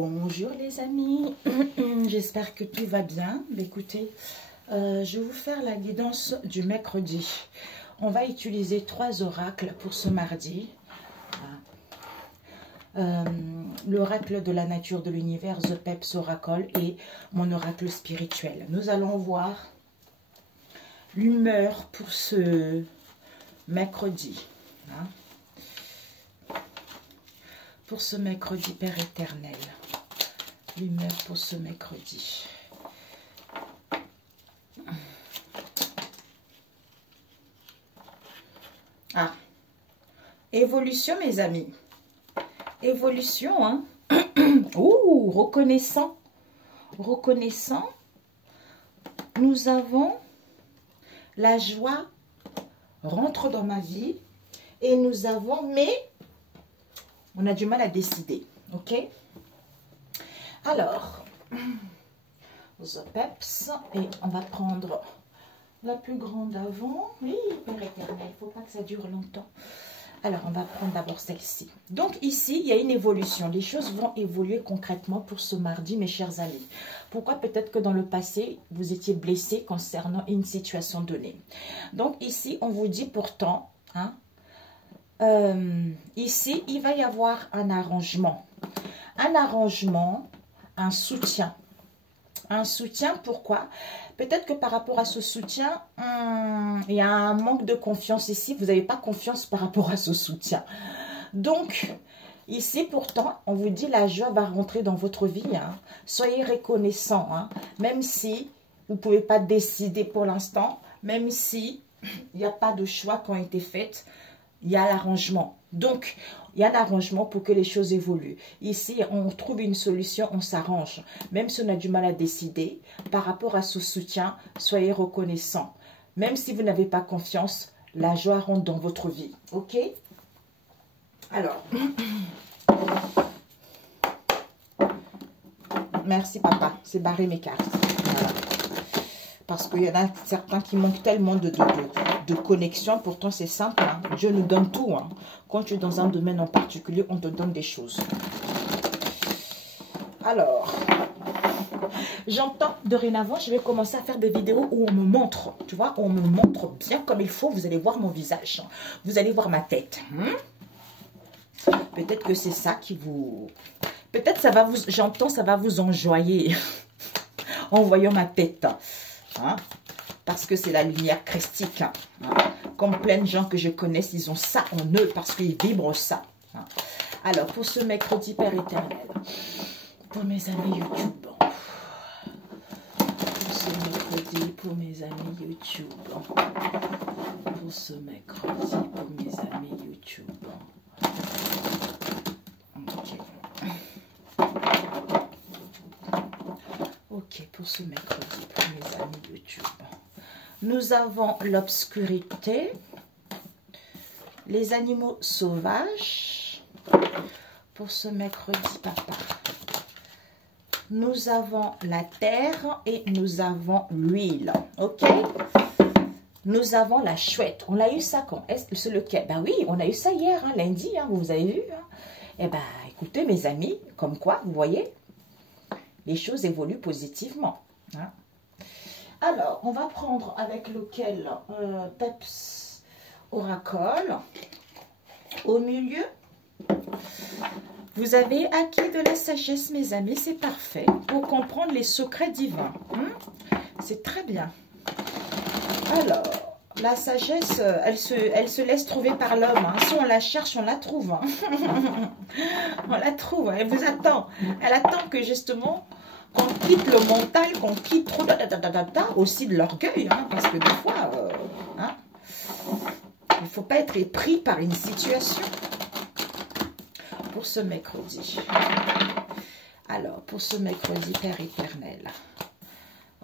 Bonjour les amis, j'espère que tout va bien. Écoutez, je vais vous faire la guidance du mercredi. On va utiliser 3 oracles pour ce mardi. L'oracle de la nature de l'univers, The Peps Oracle, et mon oracle spirituel. Nous allons voir l'humeur pour ce mercredi. Pour ce mercredi, Père éternel. L'humeur pour ce mercredi. Ah, évolution mes amis. Évolution, hein. Ouh, reconnaissant. Reconnaissant. Nous avons la joie rentre dans ma vie. Et nous avons, mais on a du mal à décider. Ok? Alors, The Peps. Et on va prendre la plus grande avant. Oui, Père éternel, il ne faut pas que ça dure longtemps. Alors, on va prendre d'abord celle-ci. Donc, ici, il y a une évolution. Les choses vont évoluer concrètement pour ce mardi, mes chers amis. Pourquoi? Peut-être que dans le passé, vous étiez blessé concernant une situation donnée. Donc, ici, on vous dit pourtant, hein, ici, il va y avoir un arrangement. Un arrangement, un soutien. Un soutien, pourquoi? Peut-être que par rapport à ce soutien, il y a un manque de confiance ici. Vous n'avez pas confiance par rapport à ce soutien. Donc, ici, pourtant, on vous dit la joie va rentrer dans votre vie. Hein. Soyez reconnaissants. Hein. Même si vous ne pouvez pas décider pour l'instant, même si il n'y a pas de choix qui ont été faits, il y a l'arrangement. Donc, il y a un arrangement pour que les choses évoluent. Ici, on trouve une solution, on s'arrange. Même si on a du mal à décider, par rapport à ce soutien, soyez reconnaissants. Même si vous n'avez pas confiance, la joie rentre dans votre vie. Ok? Alors, merci papa, c'est barré mes cartes. Voilà. Parce qu'il y en a certains qui manquent tellement de connexion. Pourtant, c'est simple. Hein. Dieu nous donne tout. Hein. Quand tu es dans un domaine en particulier, on te donne des choses. Alors, j'entends dorénavant, je vais commencer à faire des vidéos où on me montre. Tu vois, on me montre bien comme il faut. Vous allez voir mon visage. Vous allez voir ma tête. Peut-être que c'est ça qui vous... Peut-être ça va vous... J'entends, ça va vous enjoyer en voyant ma tête. Hein? Parce que c'est la lumière christique. Hein? Comme plein de gens que je connais, ils ont ça en eux parce qu'ils vibrent ça. Hein? Alors, pour ce mercredi, Père éternel, pour mes amis YouTube, pour ce mercredi, pour mes amis YouTube, pour ce mercredi, pour mes amis YouTube. Ok, pour ce mercredi, pour mes amis YouTube. Nous avons l'obscurité, les animaux sauvages. Pour ce mercredi, papa. Nous avons la terre et nous avons l'huile. Ok? Nous avons la chouette. On a eu ça quand? C'est lequel? Ben oui, on a eu ça hier, hein, lundi, hein, vous avez vu. Hein? Eh bien, écoutez mes amis, comme quoi, vous voyez, les choses évoluent positivement. Hein? Alors, on va prendre avec lequel Peps Oracle. Au milieu, vous avez acquis de la sagesse, mes amis. C'est parfait pour comprendre les secrets divins. C'est très bien. Alors, la sagesse, elle se laisse trouver par l'homme. Hein. Si on la cherche, on la trouve. Hein. On la trouve. Elle vous attend. Elle attend que justement... qu'on quitte le mental, qu'on quitte trop aussi de l'orgueil, hein, parce que des fois, hein, il ne faut pas être pris par une situation. Pour ce mercredi. Alors, pour ce mercredi, Père éternel.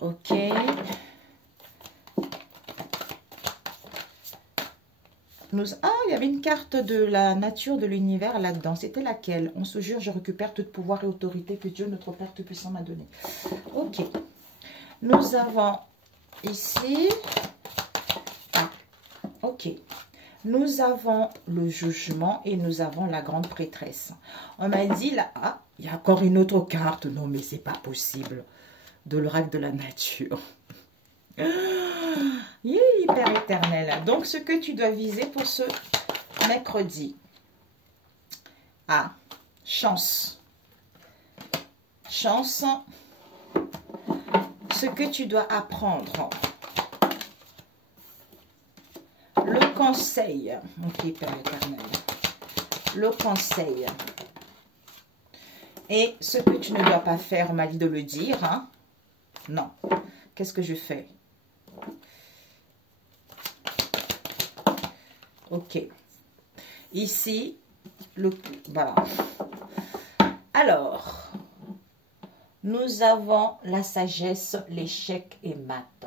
Ok. Ah, il y avait une carte de la nature de l'univers là-dedans. C'était laquelle? On se jure, je récupère tout pouvoir et autorité que Dieu, notre Père Tout-Puissant, m'a donné. Ok. Nous avons ici... Ah, ok. nous avons le jugement et nous avons la grande prêtresse. On m'a dit là, ah, il y a encore une autre carte. Non, mais c'est pas possible. De l'oracle de la nature. Hyper éternel. Donc, ce que tu dois viser pour ce mercredi. Ah, chance. Chance. Ce que tu dois apprendre. Le conseil. Ok, Père éternel. Le conseil. Et ce que tu ne dois pas faire, on m'a dit de le dire. Hein? Non. Qu'est-ce que je fais? Ok. Ici, voilà. Alors, nous avons la sagesse, l'échec et maths.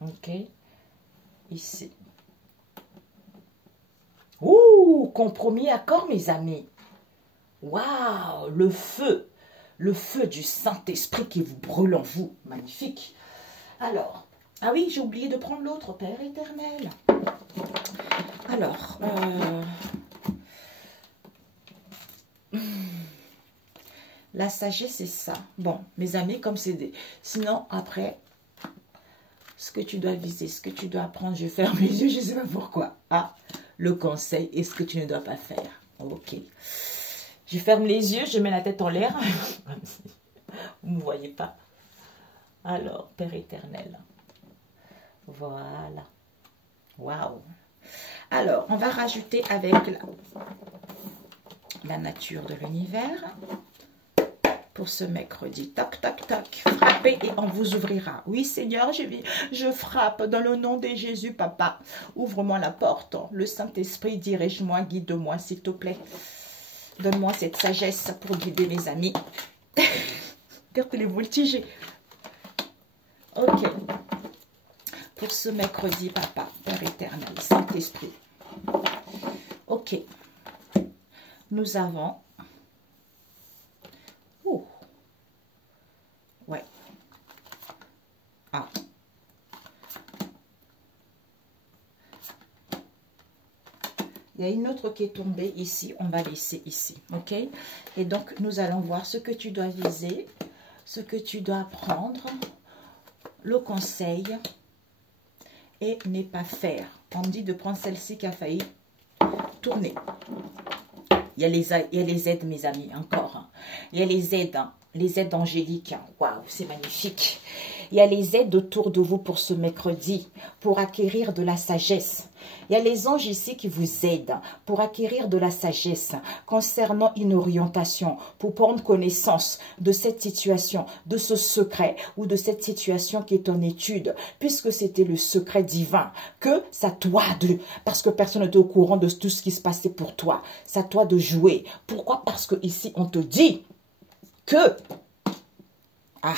Ok. Ici. Ouh, compromis, accord, mes amis. Waouh, le feu du Saint-Esprit qui vous brûle en vous. Magnifique. Alors, ah oui, j'ai oublié de prendre l'autre, Père éternel. Alors, la sagesse, c'est ça. Bon, mes amis, comme c'est des... Sinon, après, ce que tu dois viser, ce que tu dois apprendre, je ferme les yeux, je ne sais pas pourquoi. Ah, le conseil et ce que tu ne dois pas faire. Ok. Je ferme les yeux, je mets la tête en l'air. Vous ne me voyez pas. Alors, Père éternel. Voilà. Waouh. Alors, on va rajouter avec la nature de l'univers. Pour ce mercredi. Toc, toc, toc. Frappez et on vous ouvrira. Oui, Seigneur, je frappe dans le nom de Jésus, Papa. Ouvre-moi la porte. Le Saint-Esprit, dirige-moi, guide-moi, s'il te plaît. Donne-moi cette sagesse pour guider mes amis. Regarde les voltigés. Ok. Pour ce mercredi, Papa, Père éternel, Saint-Esprit. Ok. Nous avons... Oh. Ouais. Ah. Il y a une autre qui est tombée ici. On va laisser ici. Ok. Et donc, nous allons voir ce que tu dois viser, ce que tu dois apprendre, le conseil et ne pas faire. On me dit de prendre celle-ci qui a failli tourner. Il y a les aides, mes amis, encore. Il y a les aides angéliques. Waouh, c'est magnifique. Il y a les aides autour de vous pour ce mercredi, pour acquérir de la sagesse. Il y a les anges ici qui vous aident pour acquérir de la sagesse concernant une orientation, pour prendre connaissance de cette situation, de ce secret ou de cette situation qui est en étude, puisque c'était le secret divin, que ça toi de, parce que personne n'était au courant de tout ce qui se passait pour toi. Ça toi de jouer. Pourquoi? Parce que ici on te dit que, ah,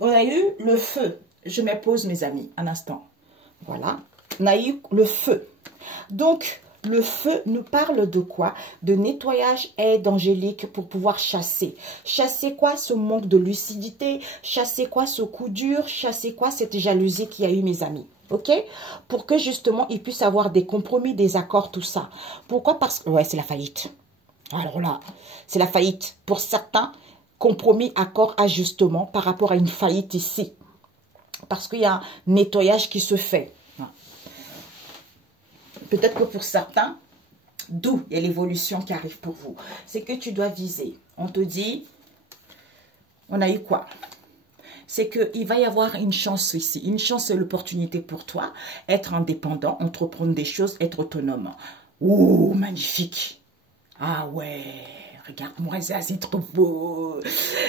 on a eu le feu. Je me pose, mes amis, un instant. Voilà. On a eu le feu. Donc, le feu nous parle de quoi? De nettoyage, aide angélique pour pouvoir chasser. Chasser quoi? Ce manque de lucidité. Chasser quoi? Ce coup dur. Chasser quoi? Cette jalousie qu'il y a eu, mes amis. Ok? Pour que justement, ils puissent avoir des compromis, des accords, tout ça. Pourquoi? Parce que, ouais, c'est la faillite. Alors là, c'est la faillite. Pour certains, compromis, accord, ajustement par rapport à une faillite ici. Parce qu'il y a un nettoyage qui se fait. Peut-être que pour certains, d'où il y a l'évolution qui arrive pour vous. C'est que tu dois viser. On te dit, on a eu quoi? C'est qu'il va y avoir une chance ici. Une chance, c'est l'opportunité pour toi. Être indépendant, entreprendre des choses, être autonome. Ouh, magnifique. Ah ouais, regarde-moi ça, c'est trop beau.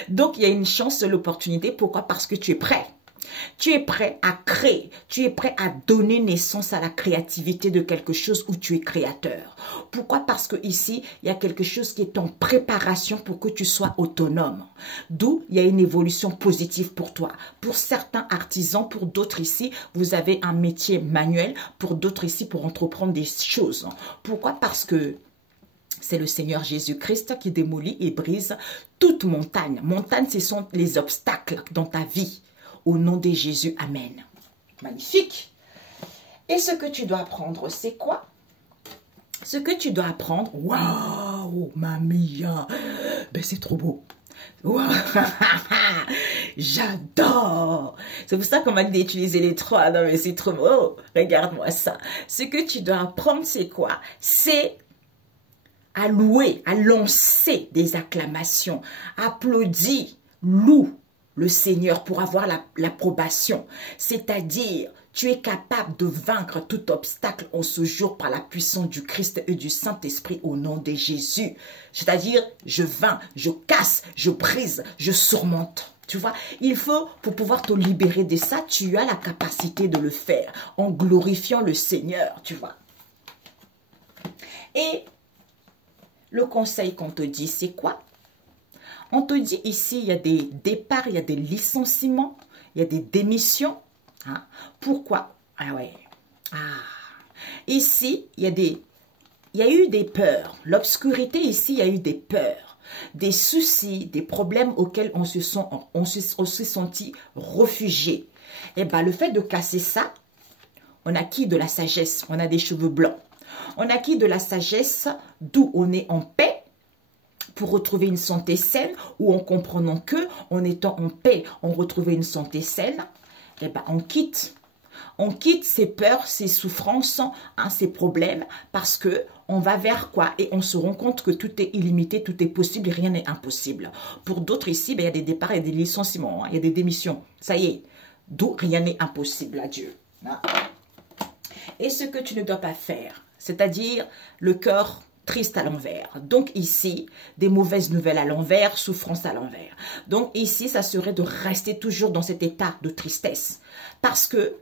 Donc, il y a une chance, l'opportunité. Pourquoi? Parce que tu es prêt. Tu es prêt à créer, tu es prêt à donner naissance à la créativité de quelque chose où tu es créateur. Pourquoi? Parce que ici, il y a quelque chose qui est en préparation pour que tu sois autonome. D'où il y a une évolution positive pour toi. Pour certains artisans, pour d'autres ici, vous avez un métier manuel. Pour d'autres ici, pour entreprendre des choses. Pourquoi? Parce que c'est le Seigneur Jésus-Christ qui démolit et brise toute montagne. Montagne, ce sont les obstacles dans ta vie. Au nom de Jésus, Amen. Magnifique. Et ce que tu dois apprendre, c'est quoi? Ce que tu dois apprendre, waouh, mamie, ben c'est trop beau. Wow. J'adore. C'est pour ça qu'on m'a dit d'utiliser les trois. Non mais c'est trop beau. Regarde-moi ça. Ce que tu dois apprendre, c'est quoi? C'est à louer, à lancer des acclamations. Applaudis, loue le Seigneur pour avoir l'approbation. C'est-à-dire, tu es capable de vaincre tout obstacle en ce jour par la puissance du Christ et du Saint-Esprit au nom de Jésus. C'est-à-dire, je vainc, je casse, je brise, je surmonte. Tu vois, il faut, pour pouvoir te libérer de ça, tu as la capacité de le faire en glorifiant le Seigneur, tu vois. Et le conseil qu'on te dit, c'est quoi? On te dit ici, il y a des départs, il y a des licenciements, il y a des démissions. Hein? Pourquoi? Ah ouais. Ah. Ici, il y a eu des peurs. L'obscurité ici, il y a eu des peurs, des soucis, des problèmes auxquels on se sentit réfugiés. Et bien, le fait de casser ça, on a acquis de la sagesse, on a des cheveux blancs. On a acquis de la sagesse, d'où on est en paix, pour retrouver une santé saine, ou en comprenant que, en étant en paix, on retrouve une santé saine, et ben on quitte ces peurs, ces souffrances, hein, ces problèmes, parce que on va vers quoi? Et on se rend compte que tout est illimité, tout est possible, et rien n'est impossible. Pour d'autres ici, ben, il y a des départs, il y a des licenciements, hein, il y a des démissions. Ça y est, d'où rien n'est impossible à Dieu. Hein. Et ce que tu ne dois pas faire, c'est-à-dire le cœur triste à l'envers. Donc ici, des mauvaises nouvelles à l'envers, souffrance à l'envers. Donc ici, ça serait de rester toujours dans cet état de tristesse. Parce que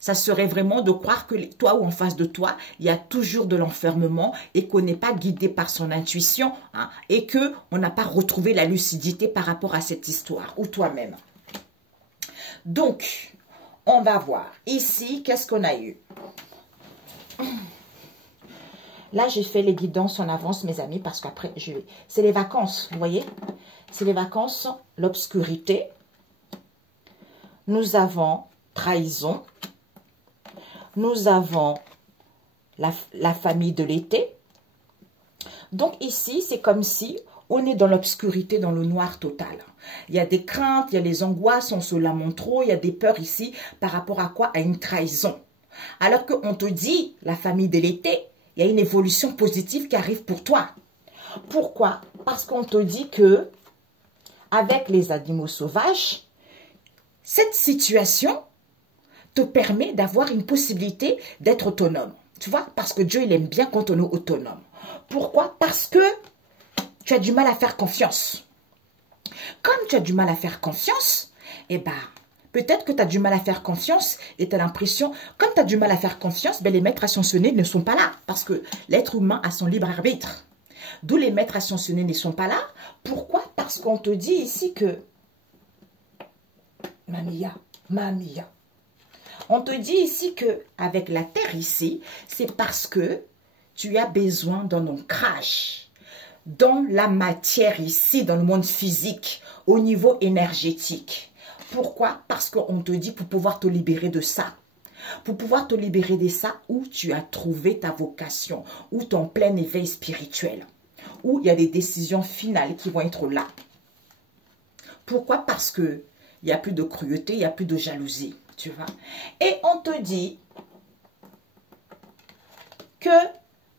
ça serait vraiment de croire que toi ou en face de toi, il y a toujours de l'enfermement et qu'on n'est pas guidé par son intuition, hein, et qu'on n'a pas retrouvé la lucidité par rapport à cette histoire, ou toi-même. Donc, on va voir. Ici, qu'est-ce qu'on a eu? Là, j'ai fait les guidances en avance, mes amis, parce qu'après, c'est les vacances, vous voyez? C'est les vacances, l'obscurité. Nous avons trahison. Nous avons la famille de l'été. Donc ici, c'est comme si on est dans l'obscurité, dans le noir total. Il y a des craintes, il y a les angoisses, on se lamente trop, il y a des peurs ici par rapport à quoi? À une trahison. Alors qu'on te dit, la famille de l'été, il y a une évolution positive qui arrive pour toi. Pourquoi? Parce qu'on te dit que, avec les animaux sauvages, cette situation te permet d'avoir une possibilité d'être autonome. Tu vois? Parce que Dieu, il aime bien quand on est autonome. Pourquoi? Parce que tu as du mal à faire confiance. Comme tu as du mal à faire confiance, eh ben, peut-être que tu as du mal à faire confiance et tu as l'impression, comme tu as du mal à faire confiance, ben les maîtres ascensionnés ne sont pas là. Parce que l'être humain a son libre arbitre. D'où les maîtres ascensionnés ne sont pas là. Pourquoi? Parce qu'on te dit ici que, Mamia, on te dit ici que avec la terre ici, c'est parce que tu as besoin d'un ancrage dans la matière ici, dans le monde physique, au niveau énergétique. Pourquoi? Parce qu'on te dit pour pouvoir te libérer de ça. Pour pouvoir te libérer de ça, où tu as trouvé ta vocation, où ton plein éveil spirituel, où il y a des décisions finales qui vont être là. Pourquoi? Parce que il n'y a plus de cruauté, il n'y a plus de jalousie, tu vois. Et on te dit que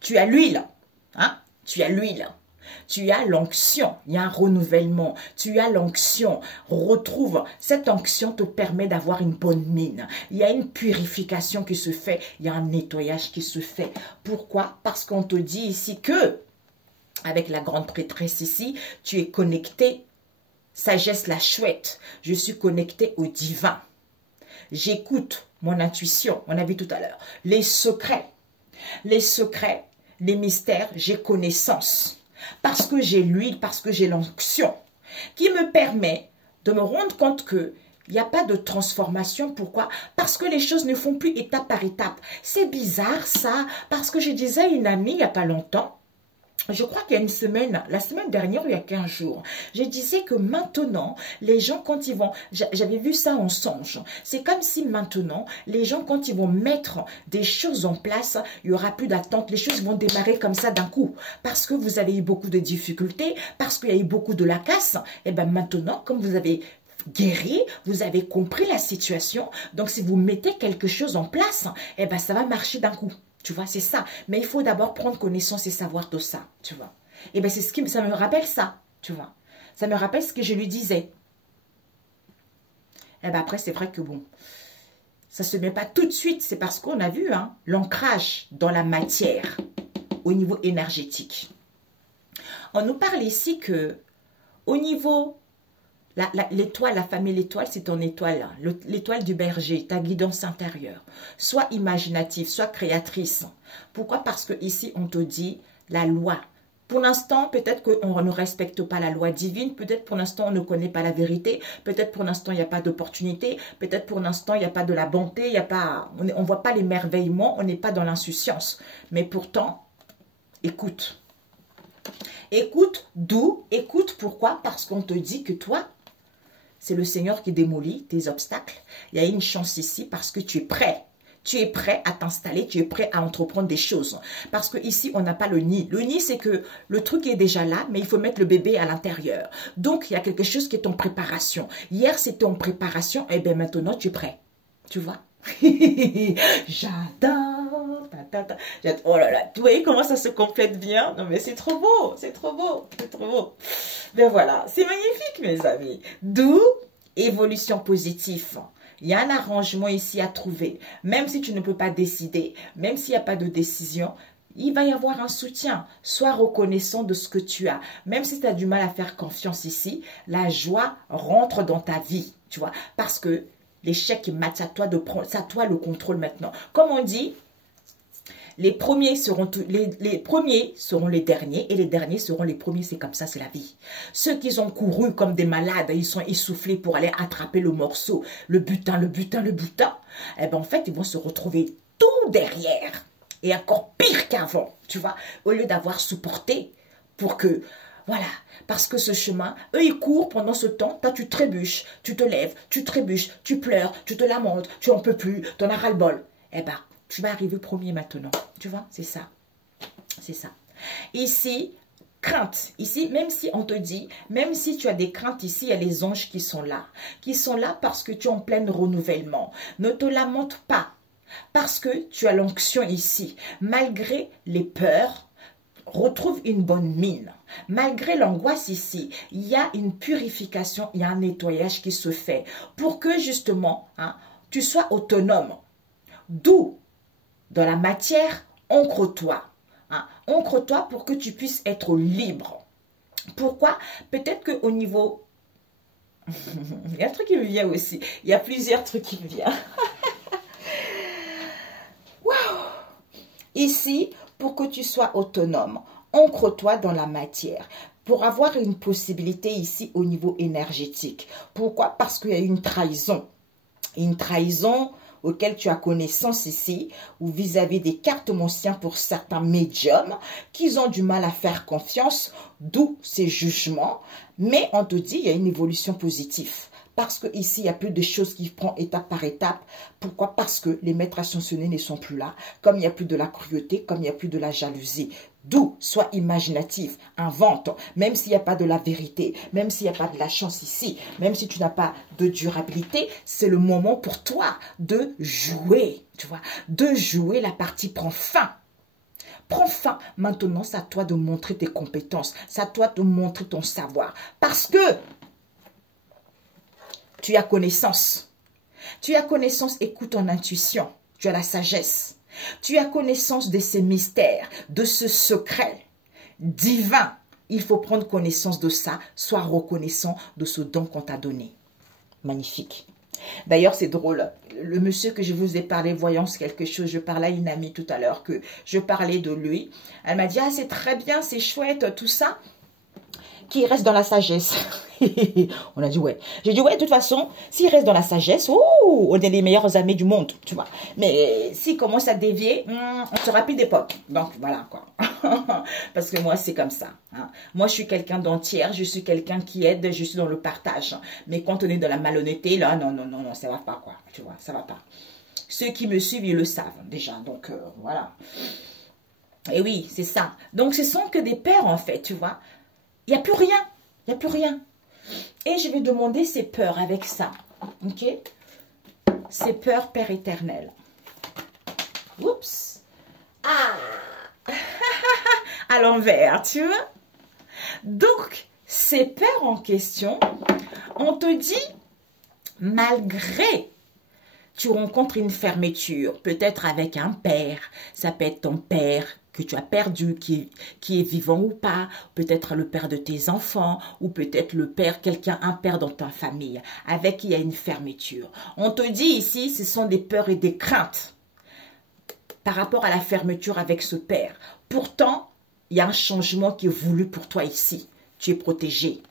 tu as l'huile, hein? Tu as l'huile. Tu as l'onction, il y a un renouvellement, tu as l'onction, retrouve, cette onction te permet d'avoir une bonne mine, il y a une purification qui se fait, il y a un nettoyage qui se fait. Pourquoi? Parce qu'on te dit ici que, avec la grande prêtresse ici, tu es connecté, sagesse la chouette, je suis connecté au divin, j'écoute mon intuition, on a vu tout à l'heure, les secrets, les mystères, j'ai connaissance. Parce que j'ai l'huile, parce que j'ai l'onction, qui me permet de me rendre compte que il n'y a pas de transformation. Pourquoi? Parce que les choses ne font plus étape par étape. C'est bizarre ça, parce que je disais à une amie il n'y a pas longtemps, je crois qu'il y a une semaine, la semaine dernière, il y a 15 jours, je disais que maintenant, les gens, quand ils vont, j'avais vu ça en songe, c'est comme si maintenant, les gens, quand ils vont mettre des choses en place, il n'y aura plus d'attente, les choses vont démarrer comme ça d'un coup, parce que vous avez eu beaucoup de difficultés, parce qu'il y a eu beaucoup de la casse, et bien maintenant, comme vous avez guéri, vous avez compris la situation, donc si vous mettez quelque chose en place, et bien ça va marcher d'un coup. Tu vois, c'est ça. Mais il faut d'abord prendre connaissance et savoir de ça, tu vois. Et bien, c'est ce qui ça me rappelle ça, tu vois. Ça me rappelle ce que je lui disais. Et bien après, c'est vrai que bon, ça se met pas tout de suite. C'est parce qu'on a vu hein, l'ancrage dans la matière au niveau énergétique. On nous parle ici que au niveau l'étoile, la famille l'étoile, c'est ton étoile, l'étoile du berger, ta guidance intérieure. Sois imaginative, sois créatrice. Pourquoi? Parce que ici, on te dit la loi. Pour l'instant, peut-être qu'on ne respecte pas la loi divine, peut-être pour l'instant, on ne connaît pas la vérité, peut-être pour l'instant, il n'y a pas d'opportunité, peut-être pour l'instant, il n'y a pas de la bonté, il y a pas, on ne voit pas l'émerveillement, on n'est pas dans l'insouciance. Mais pourtant, écoute. Écoute, d'où? Écoute, pourquoi? Parce qu'on te dit que toi, c'est le Seigneur qui démolit tes obstacles. Il y a une chance ici parce que tu es prêt. Tu es prêt à t'installer, tu es prêt à entreprendre des choses. Parce que ici, on n'a pas le nid. Le nid, c'est que le truc est déjà là, mais il faut mettre le bébé à l'intérieur. Donc, il y a quelque chose qui est en préparation. Hier, c'était en préparation, et bien maintenant, tu es prêt. Tu vois? J'adore. Oh là là, vous voyez comment ça se complète bien? Non mais c'est trop beau, c'est trop beau, c'est trop beau. Ben voilà, c'est magnifique mes amis. D'où évolution positive. Il y a un arrangement ici à trouver. Même si tu ne peux pas décider, même s'il n'y a pas de décision, il va y avoir un soutien. Sois reconnaissant de ce que tu as. Même si tu as du mal à faire confiance ici, la joie rentre dans ta vie, tu vois. Parce que l'échec est mat, c'est à toi de prendre, c'est à toi le contrôle maintenant. Comme on dit, les premiers seront les derniers et les derniers seront les premiers. C'est comme ça, c'est la vie. Ceux qui ont couru comme des malades, ils sont essoufflés pour aller attraper le morceau, le butin, le butin, le butin. Eh bien, en fait, ils vont se retrouver tout derrière et encore pire qu'avant, tu vois, au lieu d'avoir supporté pour que, voilà, parce que ce chemin, eux, ils courent pendant ce temps, toi, tu trébuches, tu te lèves, tu trébuches, tu pleures, tu te lamentes, tu en peux plus, tu en as ras-le-bol. Eh bien, tu vas arriver premier maintenant. Tu vois, c'est ça. C'est ça. Ici, crainte. Ici, même si on te dit, même si tu as des craintes ici, il y a les anges qui sont là. Qui sont là parce que tu es en plein renouvellement. Ne te lamente pas. Parce que tu as l'onction ici. Malgré les peurs, retrouve une bonne mine. Malgré l'angoisse ici, il y a une purification, il y a un nettoyage qui se fait. Pour que justement, hein, tu sois autonome. D'où dans la matière, ancre-toi. Hein? Ancre-toi pour que tu puisses être libre. Pourquoi? Peut-être qu'au niveau... il y a un truc qui me vient aussi. Il y a plusieurs trucs qui me viennent. Wow. Ici, pour que tu sois autonome, ancre-toi dans la matière. Pour avoir une possibilité ici au niveau énergétique. Pourquoi? Parce qu'il y a une trahison. Une trahison auquel tu as connaissance ici, ou vis-à-vis des cartes anciens pour certains médiums, qui ont du mal à faire confiance, d'où ces jugements. Mais on te dit, il y a une évolution positive. Parce que ici, il y a plus de choses qui prennent étape par étape. Pourquoi? Parce que les maîtres ascensionnés ne sont plus là. Comme il n'y a plus de la cruauté, comme il n'y a plus de la jalousie. D'où, sois imaginatif, invente, même s'il n'y a pas de la vérité, même s'il n'y a pas de la chance ici, même si tu n'as pas de durabilité, c'est le moment pour toi de jouer, tu vois, de jouer, la partie prend fin. Prends fin. Maintenant, c'est à toi de montrer tes compétences, c'est à toi de montrer ton savoir, parce que tu as connaissance. Tu as connaissance, écoute ton intuition, tu as la sagesse. Tu as connaissance de ces mystères, de ce secret divin. Il faut prendre connaissance de ça. Sois reconnaissant de ce don qu'on t'a donné. Magnifique. D'ailleurs, c'est drôle. Le monsieur que je vous ai parlé, voyant quelque chose, je parlais à une amie tout à l'heure, que je parlais de lui. Elle m'a dit, ah, c'est très bien, c'est chouette, tout ça. qui reste dans la sagesse. On a dit ouais. J'ai dit ouais, de toute façon, s'il reste dans la sagesse, on est les meilleurs amis du monde, tu vois. Mais s'il commence à dévier, on sera plus d'époque. Donc voilà quoi. Parce que moi, c'est comme ça. Hein. Moi, je suis quelqu'un d'entière, je suis quelqu'un qui aide, je suis dans le partage. Mais quand on est dans la malhonnêteté, là, non, non, non, non, ça va pas quoi. Tu vois, ça va pas. Ceux qui me suivent, ils le savent déjà. Donc voilà. Et oui, c'est ça. Donc ce sont que des peurs en fait, tu vois. Il n'y a plus rien. Il n'y a plus rien. Et je vais demander ces peurs avec ça. Ok? Ces peurs, Père éternel. Oups. Ah! À l'envers, tu vois? Donc, ces peurs en question, on te dit, malgré tu rencontres une fermeture, peut-être avec un père, ça peut être ton père que tu as perdu, qui est vivant ou pas, peut-être le père de tes enfants, ou peut-être le père, un père dans ta famille, avec qui il y a une fermeture. On te dit ici, ce sont des peurs et des craintes par rapport à la fermeture avec ce père. Pourtant, il y a un changement qui est voulu pour toi ici. Tu es protégé.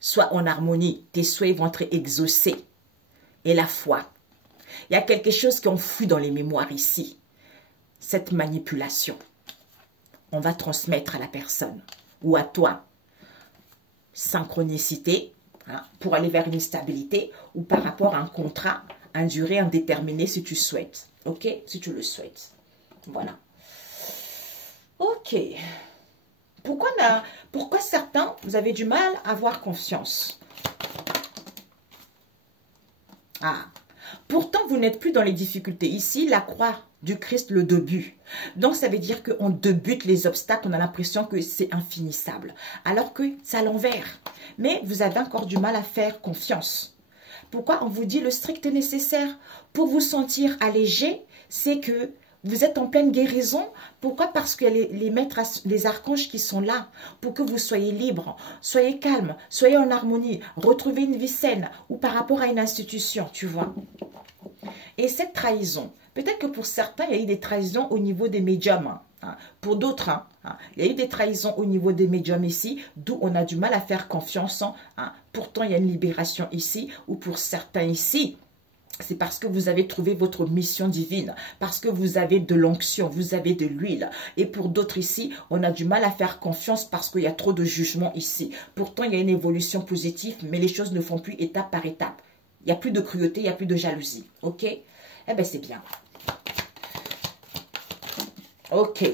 Sois en harmonie, tes souhaits vont être exaucés. Et la foi. Il y a quelque chose qui est enfoui dans les mémoires ici. Cette manipulation. On va transmettre à la personne ou à toi. Synchronicité, hein, pour aller vers une stabilité ou par rapport à un contrat, une durée indéterminée si tu souhaites. Ok? Si tu le souhaites. Voilà. Ok. Pourquoi certains, vous avez du mal à avoir confiance? Ah. Pourtant, vous n'êtes plus dans les difficultés. Ici, la croix du Christ, le début. Donc, ça veut dire qu'on débute les obstacles. On a l'impression que c'est infinissable. Alors que c'est à l'envers. Mais vous avez encore du mal à faire confiance. Pourquoi on vous dit le strict nécessaire? Pour vous sentir allégé, c'est que vous êtes en pleine guérison. Pourquoi? Parce que les maîtres, les archanges qui sont là pour que vous soyez libre, soyez calme, soyez en harmonie, retrouvez une vie saine ou par rapport à une institution, tu vois. Et cette trahison, peut-être que pour certains, il y a eu des trahisons au niveau des médiums. Hein. Pour d'autres, il y a eu des trahisons au niveau des médiums ici, d'où on a du mal à faire confiance. Pourtant, il y a une libération ici, ou pour certains ici, c'est parce que vous avez trouvé votre mission divine, parce que vous avez de l'onction, vous avez de l'huile. Et pour d'autres ici, on a du mal à faire confiance parce qu'il y a trop de jugement ici. Pourtant, il y a une évolution positive, mais les choses ne font plus étape par étape. Il n'y a plus de cruauté, il n'y a plus de jalousie. Ok? Eh bien, c'est bien. Ok.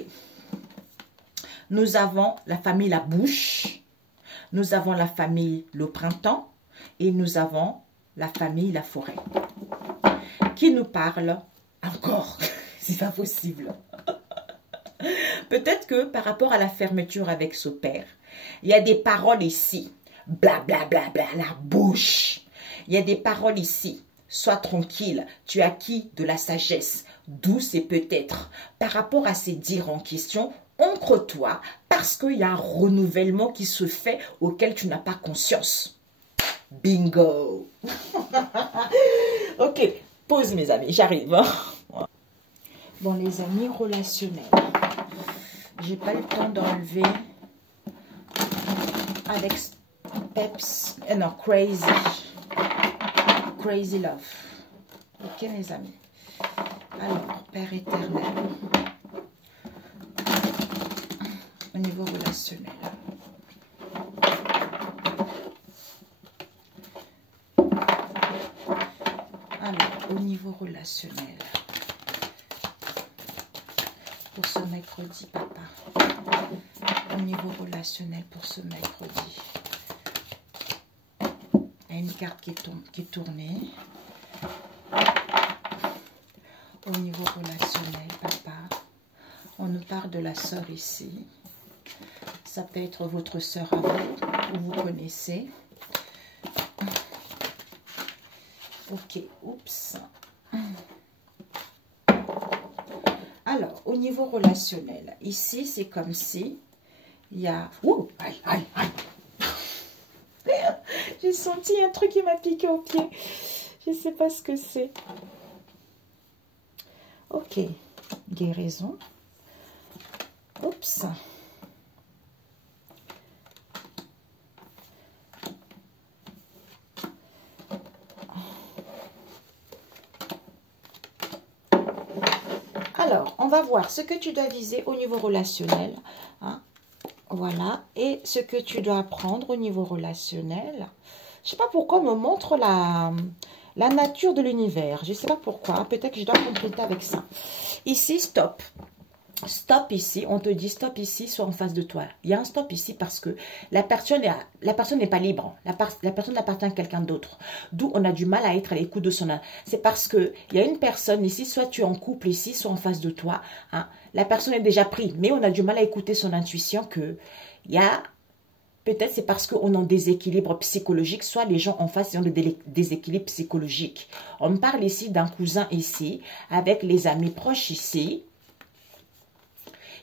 Nous avons la famille La Bouche. Nous avons la famille Le Printemps. Et nous avons la famille La Forêt. Qui nous parle encore. C'est pas possible. Peut-être que par rapport à la fermeture avec ce père, il y a des paroles ici. Bla bla bla bla, la bouche. Il y a des paroles ici. Sois tranquille, tu as acquis de la sagesse, douce et peut-être. Par rapport à ces dires en question, ancre-toi parce qu'il y a un renouvellement qui se fait auquel tu n'as pas conscience. Bingo. Ok, pause mes amis, j'arrive. Bon les amis, relationnels. J'ai pas le temps d'enlever avec Peps, non, Crazy Love. Ok mes amis. Alors, Père éternel. Au niveau relationnel. Alors, au niveau relationnel. Pour ce mercredi, papa. Au niveau relationnel pour ce mercredi. Il y a une carte qui est tournée. Au niveau relationnel, papa. On nous parle de la sœur ici. Ça peut être votre sœur à vous, ou vous connaissez. Ok, oups. Alors, au niveau relationnel, ici, c'est comme si il y a... Ouh, aïe, aïe, aïe. J'ai senti un truc qui m'a piqué au pied. Je ne sais pas ce que c'est. Ok, guérison. Oups. Alors, on va voir ce que tu dois viser au niveau relationnel. Hein. Voilà. Et ce que tu dois apprendre au niveau relationnel. Je ne sais pas pourquoi on me montre la nature de l'univers. Je ne sais pas pourquoi. Peut-être que je dois compléter avec ça. Ici, stop. Stop ici, on te dit stop ici, soit en face de toi. Il y a un stop ici parce que la personne n'est pas libre. La personne appartient à quelqu'un d'autre. D'où on a du mal à être à l'écoute de son âme. C'est parce qu'il y a une personne ici, soit tu es en couple ici, soit en face de toi. Hein. La personne est déjà prise, mais on a du mal à écouter son intuition que il y a... Peut-être c'est parce qu'on a un déséquilibre psychologique, soit les gens en face ont des déséquilibres psychologiques. On me parle ici d'un cousin ici, avec les amis proches ici,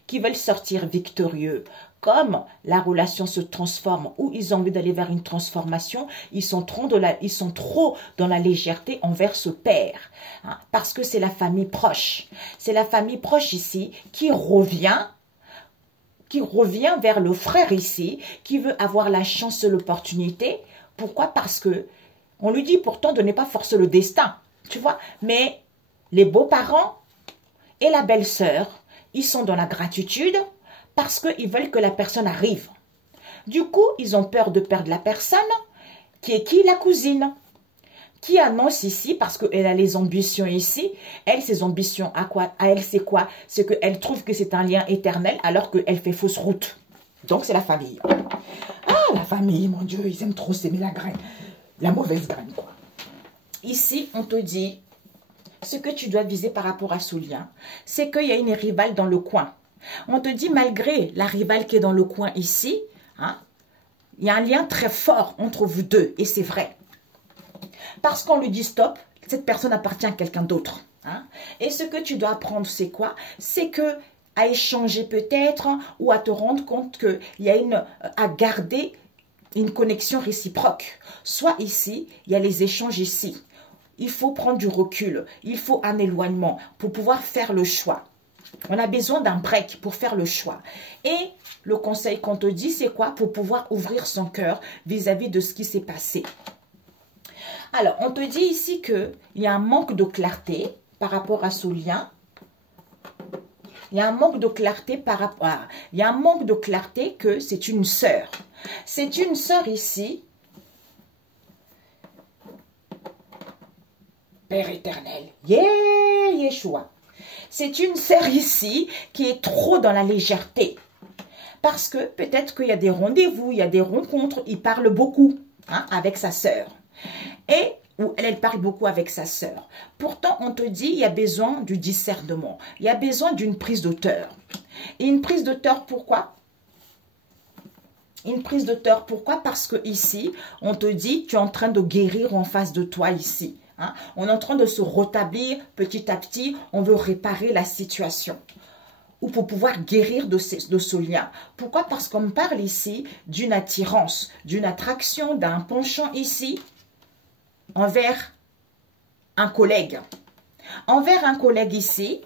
qui veulent sortir victorieux. Comme la relation se transforme ou ils ont envie d'aller vers une transformation, ils sont trop dans la légèreté envers ce père. Hein, parce que c'est la famille proche. C'est la famille proche ici qui revient vers le frère ici, qui veut avoir la chance et l'opportunité. Pourquoi? Parce que on lui dit pourtant de ne pas forcer le destin. Tu vois? Mais les beaux-parents et la belle-sœur, ils sont dans la gratitude parce qu'ils veulent que la personne arrive. Du coup, ils ont peur de perdre la personne qui est qui? La cousine. Qui annonce ici, parce qu'elle a les ambitions ici. Elle, ses ambitions, à elle, c'est quoi? C'est qu'elle trouve que c'est un lien éternel alors qu'elle fait fausse route. Donc, c'est la famille. Ah, la famille, mon Dieu, ils aiment trop s'aimer la graine. La mauvaise graine, quoi. Ici, on te dit... Ce que tu dois viser par rapport à ce lien, c'est qu'il y a une rivale dans le coin. On te dit, malgré la rivale qui est dans le coin ici, hein, il y a un lien très fort entre vous deux. Et c'est vrai. Parce qu'on lui dit stop, cette personne appartient à quelqu'un d'autre. Hein. Et ce que tu dois apprendre, c'est quoi? C'est que à échanger peut-être ou à te rendre compte qu'il y a à garder une connexion réciproque. Soit ici, il y a les échanges ici. Il faut prendre du recul, il faut un éloignement pour pouvoir faire le choix. On a besoin d'un break pour faire le choix. Et le conseil qu'on te dit, c'est quoi? Pour pouvoir ouvrir son cœur vis-à-vis de ce qui s'est passé. Alors, on te dit ici qu'il y a un manque de clarté par rapport à ce lien. Il y a un manque de clarté par rapport à... Il y a un manque de clarté que c'est une sœur. C'est une sœur ici. Père éternel, Yeshua. C'est une sœur ici qui est trop dans la légèreté. Parce que peut-être qu'il y a des rendez-vous, il y a des rencontres, il parle beaucoup hein, avec sa sœur. Et ou elle parle beaucoup avec sa sœur. Pourtant, on te dit, il y a besoin du discernement. Il y a besoin d'une prise d'auteur. Et une prise d'auteur, pourquoi? Une prise d'auteur, pourquoi? Parce que ici, on te dit, tu es en train de guérir en face de toi ici. Hein? On est en train de se rétablir petit à petit. On veut réparer la situation. Ou pour pouvoir guérir de ce lien. Pourquoi? Parce qu'on me parle ici d'une attirance, d'une attraction, d'un penchant ici envers un collègue. Envers un collègue ici,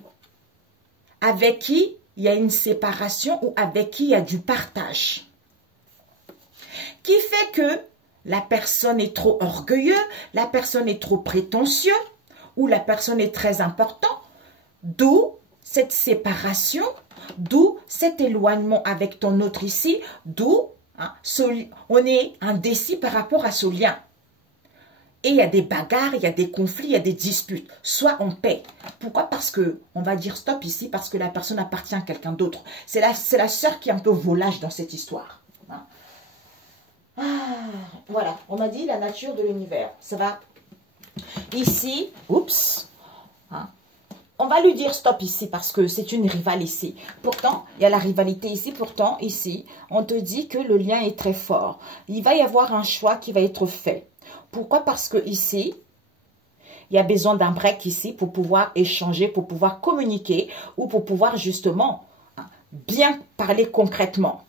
avec qui il y a une séparation ou avec qui il y a du partage. Qui fait que la personne est trop orgueilleuse, la personne est trop prétentieuse ou la personne est très importante. D'où cette séparation, d'où cet éloignement avec ton autre ici, d'où hein, on est indécis par rapport à ce lien. Et il y a des bagarres, il y a des conflits, il y a des disputes. Soit on paie. Pourquoi? Parce que on va dire stop ici, parce que la personne appartient à quelqu'un d'autre. C'est la sœur qui est un peu volage dans cette histoire. Hein. Voilà, on m'a dit la nature de l'univers. Ça va. Ici, oups. Hein. On va lui dire stop ici parce que c'est une rivale ici. Pourtant, il y a la rivalité ici. Pourtant, ici, on te dit que le lien est très fort. Il va y avoir un choix qui va être fait. Pourquoi? Parce que ici, il y a besoin d'un break ici pour pouvoir échanger, pour pouvoir communiquer ou pour pouvoir justement hein, bien parler concrètement,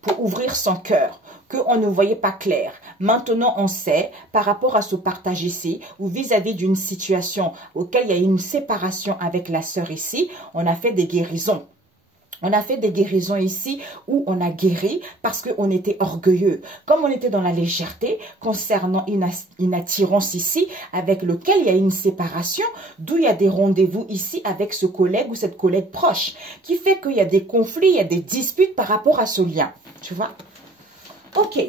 pour ouvrir son cœur, qu'on ne voyait pas clair. Maintenant, on sait, par rapport à ce partage ici, ou vis-à-vis d'une situation auquel il y a une séparation avec la sœur ici, on a fait des guérisons. On a fait des guérisons ici où on a guéri parce qu'on était orgueilleux. Comme on était dans la légèreté concernant une attirance ici avec lequel il y a une séparation, d'où il y a des rendez-vous ici avec ce collègue ou cette collègue proche, qui fait qu'il y a des conflits, il y a des disputes par rapport à ce lien. Tu vois? Ok.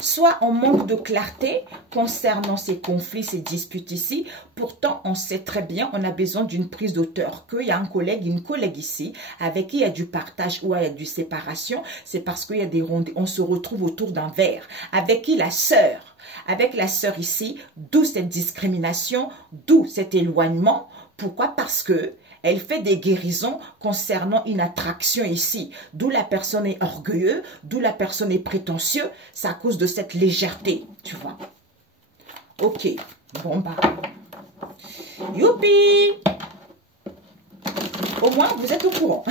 Soit on manque de clarté concernant ces conflits, ces disputes ici. Pourtant, on sait très bien, on a besoin d'une prise d'auteur. Qu'il y a un collègue, une collègue ici, avec qui il y a du partage ou il y a du séparation. C'est parce qu'il y a des rondes, on se retrouve autour d'un verre. Avec qui la sœur. Avec la sœur ici, d'où cette discrimination, d'où cet éloignement. Pourquoi? Parce que elle fait des guérisons concernant une attraction ici. D'où la personne est orgueilleuse, d'où la personne est prétentieuse. C'est à cause de cette légèreté, tu vois. Ok. Bon, bah. Youpi! Au moins, vous êtes au courant.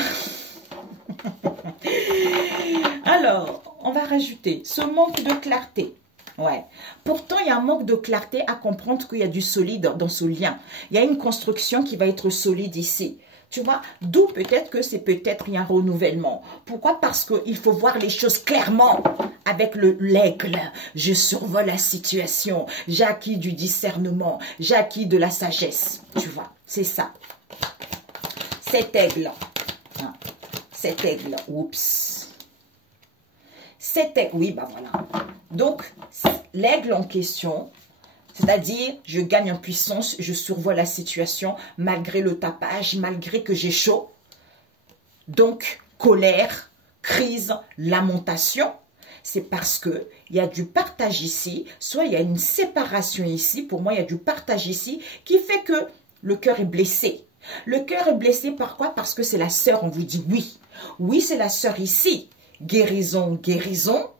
Alors, on va rajouter ce manque de clarté. Ouais. Pourtant, il y a un manque de clarté à comprendre qu'il y a du solide dans ce lien. Il y a une construction qui va être solide ici. Tu vois, d'où peut-être que c'est peut-être un renouvellement. Pourquoi? Parce qu'il faut voir les choses clairement avec l'aigle. Je survole la situation. J'ai acquis du discernement. J'ai acquis de la sagesse. Tu vois, c'est ça. Cet aigle. Cet aigle. Oups. Cet aigle. Oui, bah voilà. Donc, l'aigle en question, c'est-à-dire, je gagne en puissance, je survole la situation, malgré le tapage, malgré que j'ai chaud. Donc, colère, crise, lamentation, c'est parce qu'il y a du partage ici, soit il y a une séparation ici, pour moi, il y a du partage ici, qui fait que le cœur est blessé. Le cœur est blessé par quoi? Parce que c'est la sœur, on vous dit oui. Oui, c'est la sœur ici. Guérison, guérison.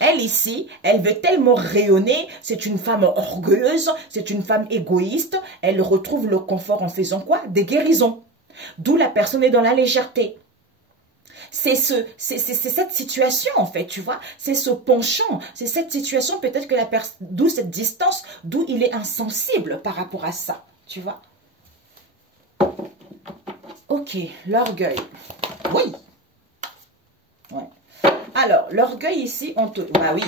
Elle ici, elle veut tellement rayonner, c'est une femme orgueilleuse, c'est une femme égoïste, elle retrouve le confort en faisant quoi? Des guérisons. D'où la personne est dans la légèreté. C'est cette situation en fait, tu vois, c'est ce penchant, c'est cette situation peut-être que la personne, d'où cette distance, d'où il est insensible par rapport à ça, tu vois. Ok, l'orgueil. Oui. Ouais. Alors, l'orgueil ici, bah oui,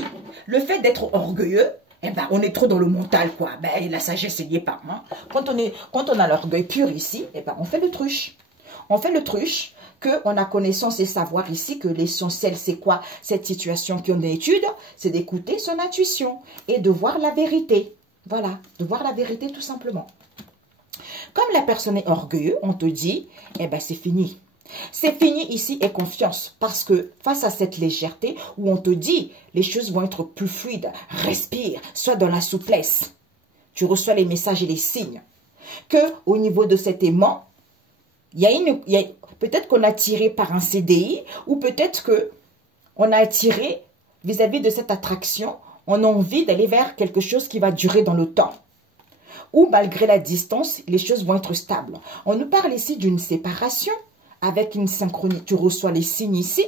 le fait d'être orgueilleux, eh ben, on est trop dans le mental, quoi. Ben, la sagesse, il n'y est pas. Hein. Quand on a l'orgueil pur ici, eh ben, on fait l'autruche. On fait l'autruche, qu'on a connaissance et savoir ici que l'essentiel, c'est quoi? Cette situation qu'on étude, c'est d'écouter son intuition et de voir la vérité. Voilà, de voir la vérité tout simplement. Comme la personne est orgueilleuse, on te dit, eh ben, c'est fini. C'est fini ici et confiance parce que face à cette légèreté où on te dit les choses vont être plus fluides, respire, sois dans la souplesse. Tu reçois les messages et les signes. Que au niveau de cet aimant, peut-être qu'on a tiré par un CDI ou peut-être que on a attiré vis-à-vis de cette attraction, on a envie d'aller vers quelque chose qui va durer dans le temps. Ou malgré la distance, les choses vont être stables. On nous parle ici d'une séparation. Avec une synchronie, tu reçois les signes ici.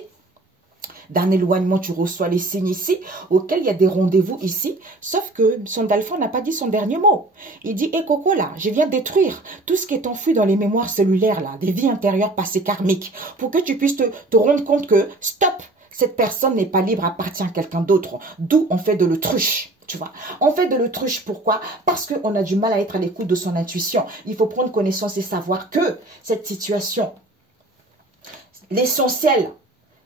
D'un éloignement, tu reçois les signes ici, auxquels il y a des rendez-vous ici. Sauf que son Dalphon n'a pas dit son dernier mot. Il dit, hé Coco, là, je viens détruire tout ce qui est enfoui dans les mémoires cellulaires, là, des vies intérieures passées karmiques, pour que tu puisses te rendre compte que, stop, cette personne n'est pas libre, appartient à quelqu'un d'autre. D'où on fait de l'autruche. Tu vois, on fait de l'autruche, pourquoi? Parce qu'on a du mal à être à l'écoute de son intuition. Il faut prendre connaissance et savoir que cette situation... L'essentiel,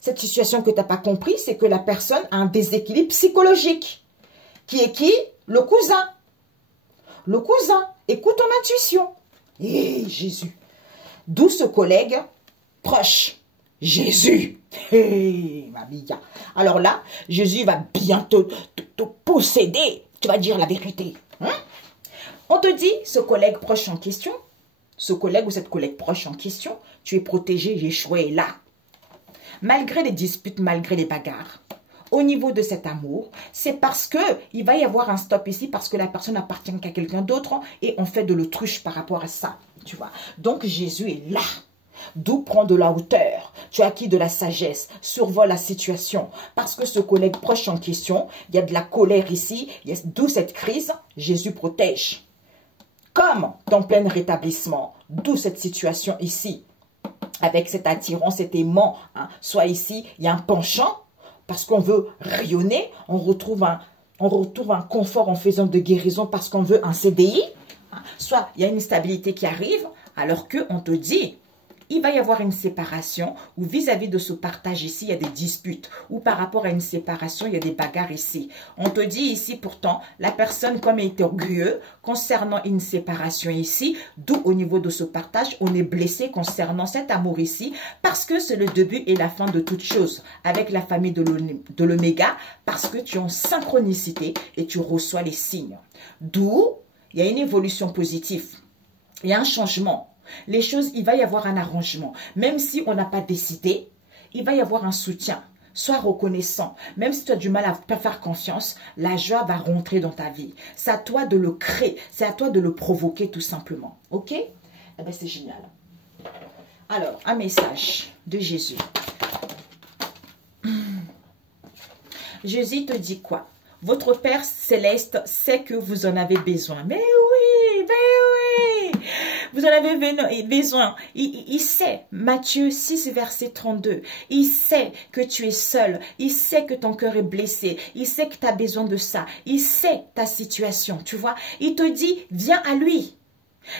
cette situation que tu n'as pas compris, c'est que la personne a un déséquilibre psychologique. Qui est qui? Le cousin. Le cousin. Écoute ton intuition. Eh, Jésus. D'où ce collègue proche. Jésus. Eh, ma billa. Alors là, Jésus va bientôt te posséder. Tu vas dire la vérité. Hein? On te dit, ce collègue proche en question, ce collègue ou cette collègue proche en question, tu es protégé, Yeshua est là. Malgré les disputes, malgré les bagarres, au niveau de cet amour, c'est parce qu'il va y avoir un stop ici, parce que la personne appartient qu'à quelqu'un d'autre et on fait de l'autruche par rapport à ça, tu vois. Donc Jésus est là. D'où prend de la hauteur. Tu as acquis de la sagesse, survole la situation. Parce que ce collègue proche en question, il y a de la colère ici, d'où cette crise, Jésus protège. comme ton plein rétablissement. D'où cette situation ici, avec cette attirance, cet aimant. Hein. Soit ici, il y a un penchant, parce qu'on veut rayonner, on retrouve un confort en faisant de guérison parce qu'on veut un CDI. Hein. Soit il y a une stabilité qui arrive, alors qu'on te dit, il va y avoir une séparation ou vis-à-vis de ce partage ici, il y a des disputes ou par rapport à une séparation, il y a des bagarres ici. On te dit ici pourtant, la personne comme elle est orgueilleuse concernant une séparation ici, d'où au niveau de ce partage, on est blessé concernant cet amour ici parce que c'est le début et la fin de toute chose avec la famille de l'oméga parce que tu es en synchronicité et tu reçois les signes. D'où il y a une évolution positive, il y a un changement. Les choses, il va y avoir un arrangement. Même si on n'a pas décidé, il va y avoir un soutien. Sois reconnaissant. Même si tu as du mal à faire confiance, la joie va rentrer dans ta vie. C'est à toi de le créer. C'est à toi de le provoquer tout simplement. Ok? Eh bien, c'est génial. Alors, un message de Jésus. Jésus te dit quoi? Votre Père Céleste sait que vous en avez besoin. Mais oui, mais oui. Vous en avez besoin. Il sait. Matthieu 6, verset 32. Il sait que tu es seul. Il sait que ton cœur est blessé. Il sait que tu as besoin de ça. Il sait ta situation. Tu vois, il te dit, viens à lui.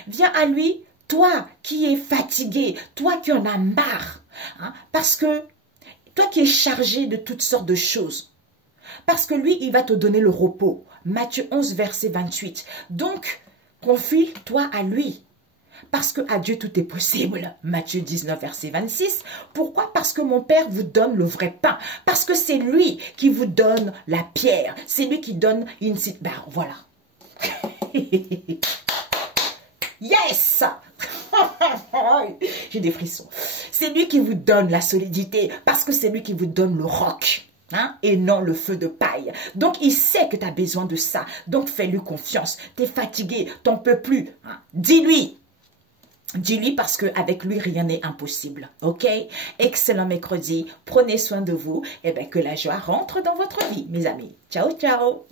Viens à lui, toi qui es fatigué, toi qui en as marre. Hein, parce que toi qui es chargé de toutes sortes de choses. Parce que lui, il va te donner le repos. Matthieu 11, verset 28. Donc, confie-toi à lui. Parce que à Dieu, tout est possible. Matthieu 19, verset 26. Pourquoi? Parce que mon Père vous donne le vrai pain. Parce que c'est lui qui vous donne la pierre. C'est lui qui donne une... Ben, voilà. Yes! J'ai des frissons. C'est lui qui vous donne la solidité. Parce que c'est lui qui vous donne le roc. Hein, et non le feu de paille. Donc, il sait que tu as besoin de ça. Donc, fais-lui confiance. Tu es fatigué, tu n'en peux plus. Hein. Dis-lui. Dis-lui parce qu'avec lui, rien n'est impossible. Ok? Excellent mercredi. Prenez soin de vous. Et bien, que la joie rentre dans votre vie, mes amis. Ciao, ciao.